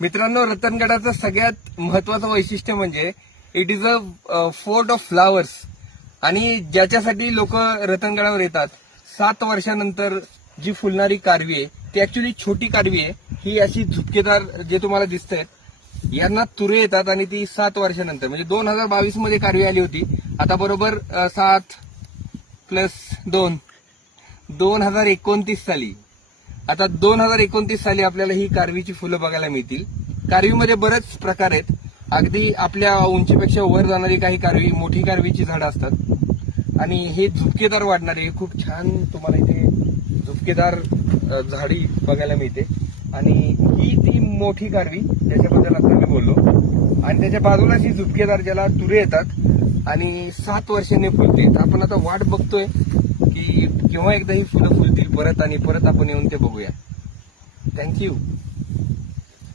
मित्रांनो, रतनगडाचं सगळ्यात महत्वाचं वैशिष्ट्य म्हणजे it is a fort of flowers. आणि ज्याच्यासाठी लोक रतनगडावर येतात, 7 वर्षानंतर जी फुलणारी कारवी आहे ती ऍक्च्युली छोटी कारवी आहे. ही अशी झुपकेदार जे तुम्हाला दिसतंय, यांना तुरे येतात आणि ती 7 वर्षानंतर म्हणजे 2022 मध्ये कारवी आली होती. आता बरोबर 7+2 2029 साली. आता 2029 साली आपल्याला ही कारवीची फुलं बघायला मिळतील. कारवीमध्ये बरेच प्रकार आहेत. अगदी आपल्या उंचीपेक्षा वर जाणारी काही कारवी, मोठी कारवीची झाडं असतात आणि हे झुपकेदार वाढणारे खूप छान तुम्हाला इथे झुपकेदार झाडी बघायला मिळते. आणि ही ती मोठी कारवी ज्याच्याबद्दल आता मी बोललो, आणि त्याच्या बाजूलाच ही झुपकेदार ज्याला तुरे येतात आणि 7 वर्षांनी फुलते. तर आपण आता वाट बघतोय की केव्हा एकदा ही फुलं फुलतील परत आणि परत आपण येऊन ते बघूया. थँक्यू.